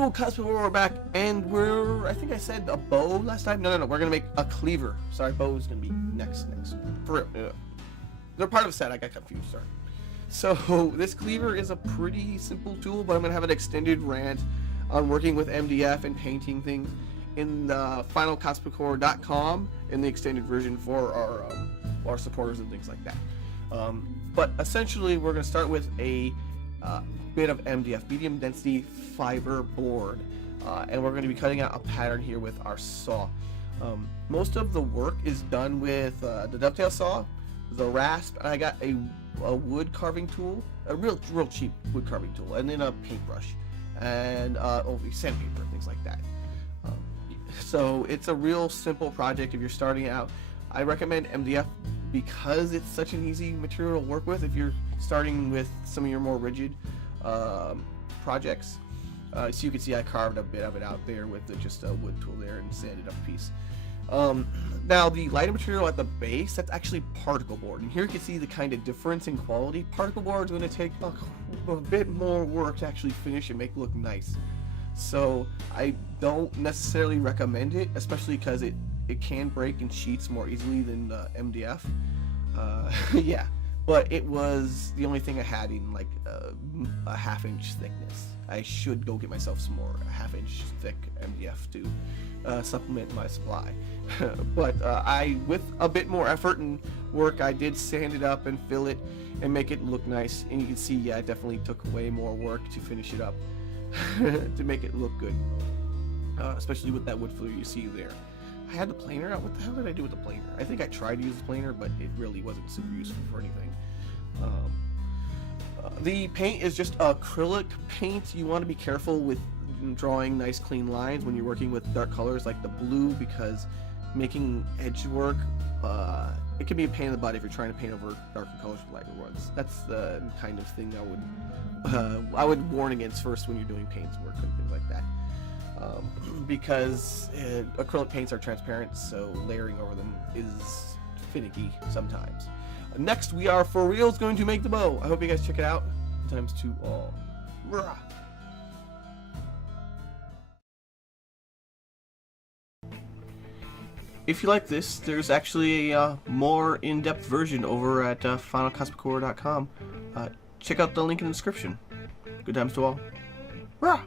Hello, Cosplay, we're back, and I think I said a bow last time? No, we're gonna make a cleaver. Sorry, bow is gonna be next. For real. They're part of a set, I got confused, sorry. So, this cleaver is a pretty simple tool, but I'm gonna have an extended rant on working with MDF and painting things in the finalcosplaycore.com in the extended version for our supporters and things like that. But essentially, we're gonna start with a bit of MDF, medium density fiber board, and we're going to be cutting out a pattern here with our saw. Most of the work is done with the dovetail saw, the rasp, and I got a wood carving tool, a real cheap wood carving tool, and then a paintbrush and sandpaper, things like that. So it's a real simple project if you're starting out. I recommend MDF because it's such an easy material to work with if you're starting with some of your more rigid projects. So you can see I carved a bit of it out there with just a wood tool there and sanded up a piece. Now the lighter material at the base, that's actually particle board, and here you can see the kind of difference in quality. Particle board is going to take a bit more work to actually finish and make it look nice. So I don't necessarily recommend it, especially because it can break in sheets more easily than MDF. Yeah, but it was the only thing I had in like a half-inch thickness. I should go get myself some more half-inch thick MDF to supplement my supply. But with a bit more effort and work, I did sand it up and fill it and make it look nice. And you can see, yeah, it definitely took way more work to finish it up to make it look good, especially with that wood filler you see there. I had the planer out. What the hell did I do with the planer? I think I tried to use the planer, but it really wasn't super useful for anything. The paint is just acrylic paint. You want to be careful with drawing nice clean lines when you're working with dark colors like the blue, because making edge work, it can be a pain in the butt if you're trying to paint over darker colors with lighter ones. That's the kind of thing I would warn against first when you're doing paints work and things like that. Because acrylic paints are transparent, so layering over them is finicky sometimes. Next, we are for reals going to make the bow. I hope you guys check it out. Times to all. Rah. If you like this, there's actually a more in-depth version over at finalcosplaycore.com. Check out the link in the description. Good times to all. Rah.